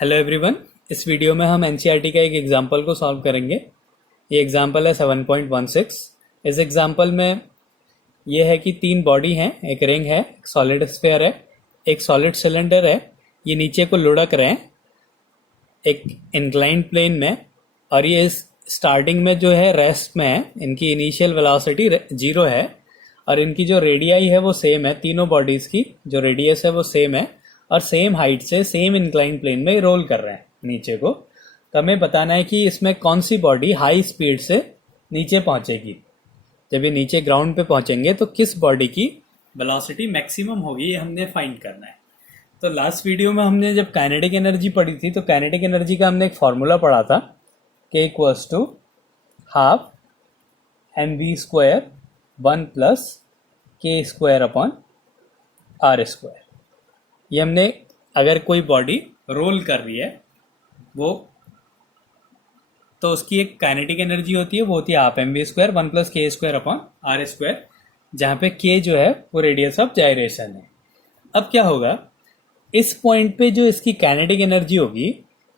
Hello everyone. इस video में हम एनसीईआरटी का एक एग्जाम्पल को सॉल्व करेंगे। ये एग्जाम्पल है 7.16। इस एग्जाम्पल में ये है कि तीन बॉडी हैं, एक रिंग है, एक सॉलिड स्फीयर है, एक सॉलिड सिलेंडर है। ये नीचे को लुढ़क रहे हैं एक इंक्लाइंड प्लेन में, और ये इस स्टार्टिंग में जो है रेस्ट में है। इनकी इनिशियल वेलोसिटी 0 है और इनकी जो रेडियाई है वो सेम है। तीनों बॉडीज की जो रेडियस है वो सेम है और सेम हाइट से सेम इंक्लाइंड प्लेन में रोल कर रहे हैं नीचे को। तो हमें बताना है कि इसमें कौन सी बॉडी हाई स्पीड से नीचे पहुंचेगी। जब ये नीचे ग्राउंड पे पहुंचेंगे तो किस बॉडी की वेलोसिटी मैक्सिमम होगी, ये हमने फाइंड करना है। तो लास्ट वीडियो में हमने जब काइनेटिक एनर्जी पढ़ी थी तो काइनेटिक एनर्जी का हमने एक फॉर्मूला पढ़ा था, K equals to half mv² 1 plus k² upon r²। ये हमने, अगर कोई बॉडी रोल कर रही है वो, तो उसकी एक काइनेटिक एनर्जी होती है, वो होती है half mv² 1 plus k² upon r², जहाँ पे k जो है वो रेडियस ऑफ जाइरेशन है। अब क्या होगा, इस पॉइंट पे जो इसकी काइनेटिक एनर्जी होगी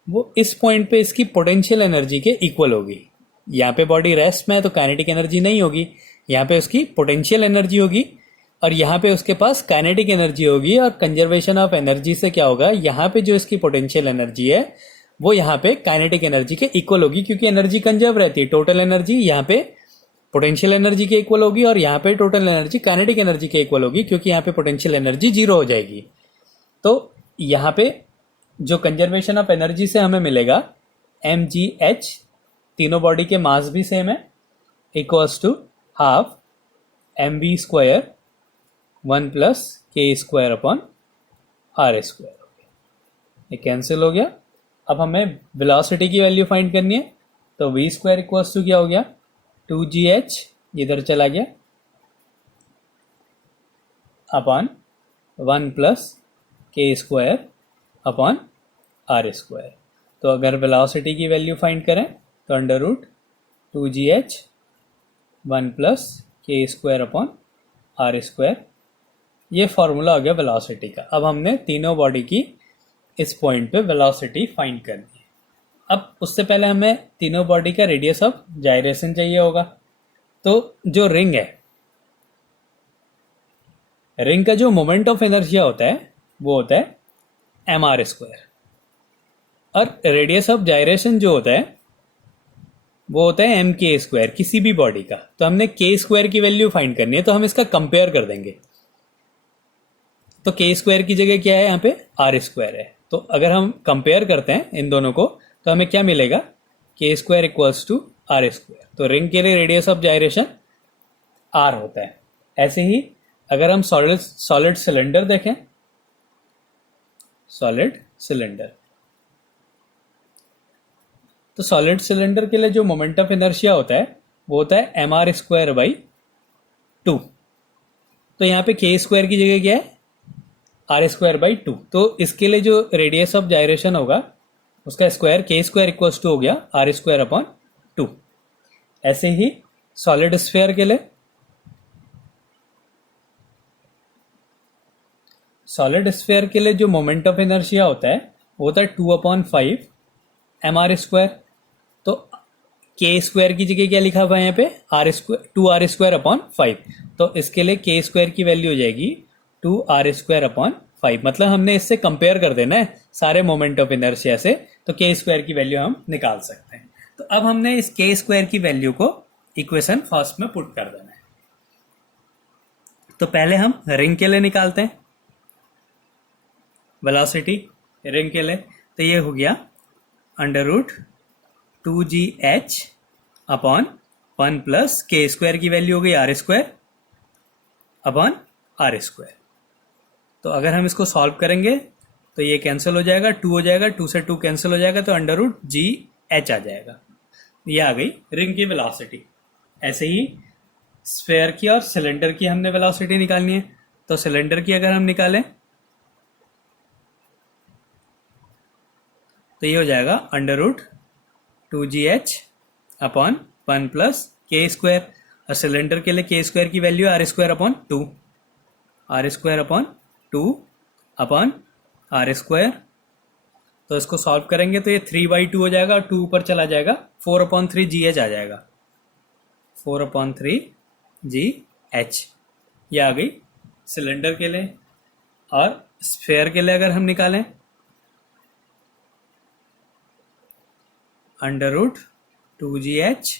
वो इस पॉइंट पे इसकी पोटेंशियल एनर्जी के इक्वल होगी। यहाँ पे बॉडी रेस्ट में है तो काइनेटिक एनर्जी नहीं होगी, यहाँ पे उसकी पोटेंशियल एनर्जी होगी और यहाँ पे उसके पास काइनेटिक एनर्जी होगी। और कंजर्वेशन ऑफ एनर्जी से क्या होगा, यहाँ पे जो इसकी पोटेंशियल एनर्जी है वो यहाँ पे काइनेटिक एनर्जी के इक्वल होगी, क्योंकि एनर्जी कंजर्व रहती है। टोटल एनर्जी यहाँ पे पोटेंशियल एनर्जी के इक्वल होगी और यहाँ पे टोटल एनर्जी काइनेटिक एनर्जी के इक्वल होगी, क्योंकि यहाँ पे पोटेंशियल एनर्जी 0 हो जाएगी। तो यहाँ पे जो कंजर्वेशन ऑफ एनर्जी से हमें मिलेगा mgh, तीनों बॉडी के मास भी सेम है, equals to half mv² 1 plus k² upon r²। ये कैंसिल हो गया। अब हमें वेलोसिटी की वैल्यू फाइंड करनी है, तो v² इक्वल्स टू क्या हो गया, 2gh, इधर चला गया, upon 1 plus k² upon r²। तो अगर वेलोसिटी की वैल्यू फाइंड करें तो under root 2gh 1 plus k² upon r², ये फॉर्मूला हो गया वेलोसिटी का। अब हमने तीनों बॉडी की इस पॉइंट पे वेलोसिटी फाइंड करनी है। अब उससे पहले हमें तीनों बॉडी का रेडियस ऑफ जाइरेशन चाहिए होगा। तो जो रिंग है, रिंग का जो मोमेंट ऑफ इनर्शिया होता है वो होता है mr², और रेडियस ऑफ जाइरेशन जो होता है वो होता है mk², किसी भी बॉडी का। तो हमने k² की वैल्यू फाइंड करनी है, तो हम इसका कंपेयर कर देंगे। तो k² की जगह क्या है, यहाँ पे r² है। तो अगर हम कंपेयर करते हैं इन दोनों को तो हमें क्या मिलेगा, k² इक्वल्स टू r²। तो रिंग के लिए रेडियस ऑफ जाइरेशन r होता है। ऐसे ही अगर हम सॉलिड सिलेंडर देखें, सॉलिड सिलेंडर, तो सॉलिड सिलेंडर के लिए जो मोमेंट ऑफ इनर्शिया होता है वो होता है mr²/2। तो यहाँ पे k² की जगह क्या है, r²/2। तो इसके लिए जो रेडियस ऑफ जाइरेशन होगा उसका स्क्वायर, k² इक्वल्स टू हो गया r² अपॉन 2। ऐसे ही सॉलिड स्फीयर के लिए, सॉलिड स्फीयर के लिए जो मोमेंट ऑफ इनर्शिया होता है वो होता है 2/5 mr²। तो k² की जगह क्या लिखा हुआ है यहाँ पे, r², 2r²/5। तो इसके लिए k² की वैल्यू हो जाएगी 2r²/5। मतलब हमने इससे कंपेयर कर देना है सारे मोमेंट ऑफ इनर्शिया से, तो k² की वैल्यू हम निकाल सकते हैं। तो अब हमने इस k² की वैल्यू को इक्वेशन फर्स्ट में पुट कर देना है। तो पहले हम रिंग के लिए निकालते हैं वेलोसिटी रिंग के लिए। तो ये हो गया under root 2gh upon 1 plus k² की वैल्यू हो गई r² अपॉन r²। तो अगर हम इसको सॉल्व करेंगे तो ये कैंसिल हो जाएगा, 2 हो जाएगा, 2 से 2 कैंसिल हो जाएगा, तो अंडर रूट gh आ जाएगा। ये आ गई रिंग की वेलोसिटी। ऐसे ही स्फीयर की और सिलेंडर की हमने वेलोसिटी निकालनी है। तो सिलेंडर की अगर हम निकालें तो ये हो जाएगा under root 2gh upon 1 plus k², और सिलेंडर के लिए k² की value r² upon 2, r² upon 2 upon r², तो इसको सॉल्व करेंगे तो ये 3/2 हो जाएगा, 2 ऊपर चला जाएगा, 4/3 GH आ जाएगा, 4/3 GH। ये आ गई सिलेंडर के लिए। और स्फेयर के लिए अगर हम निकालें, √2GH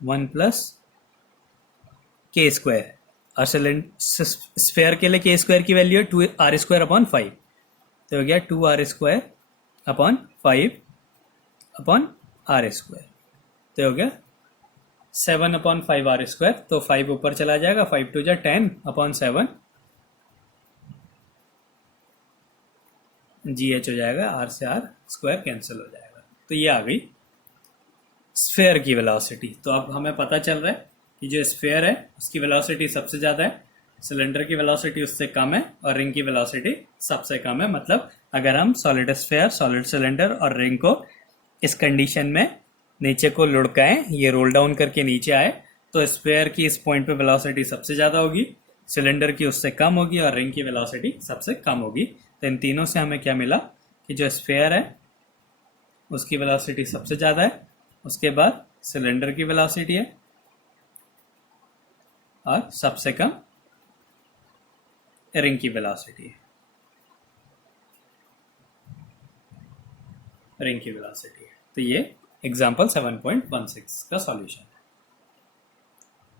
1 + k²। और स्फेयर के लिए k² की वैल्यू है 2r²/5, तो हो गया 2r²/5/r², तो हो गया 7/5r²। तो 5 ऊपर चला जाएगा, 5 2 10/7 GH हो जाएगा, r से r² कैंसिल हो जाएगा। तो ये आ गई स्फेयर की वेलोसिटी। तो अब हमें पता चल रहा है कि जो स्फेयर है उसकी वेलोसिटी सबसे ज़्यादा है, सिलेंडर की वेलोसिटी उससे कम है, और रिंग की वेलोसिटी सबसे कम है। मतलब अगर हम सॉलिड स्फेयर, सॉलिड सिलेंडर और रिंग को इस कंडीशन में नीचे को लुढ़काएं, ये रोल डाउन करके नीचे आए, तो स्फेयर की इस पॉइंट पे वेलोसिटी सबसे ज़्यादा होगी, सिलेंडर की उससे कम होगी, और रिंग की वेलोसिटी सबसे कम होगी। तो इन तीनों से हमें क्या मिला कि जो स्फेयर है उसकी वेलोसिटी सबसे ज़्यादा है, उसके बाद सिलेंडर की वेलोसिटी है, और सबसे कम रिंग की वेलोसिटी है, रिंग की वेलोसिटी है। तो ये एग्जाम्पल 7.16 का सॉल्यूशन।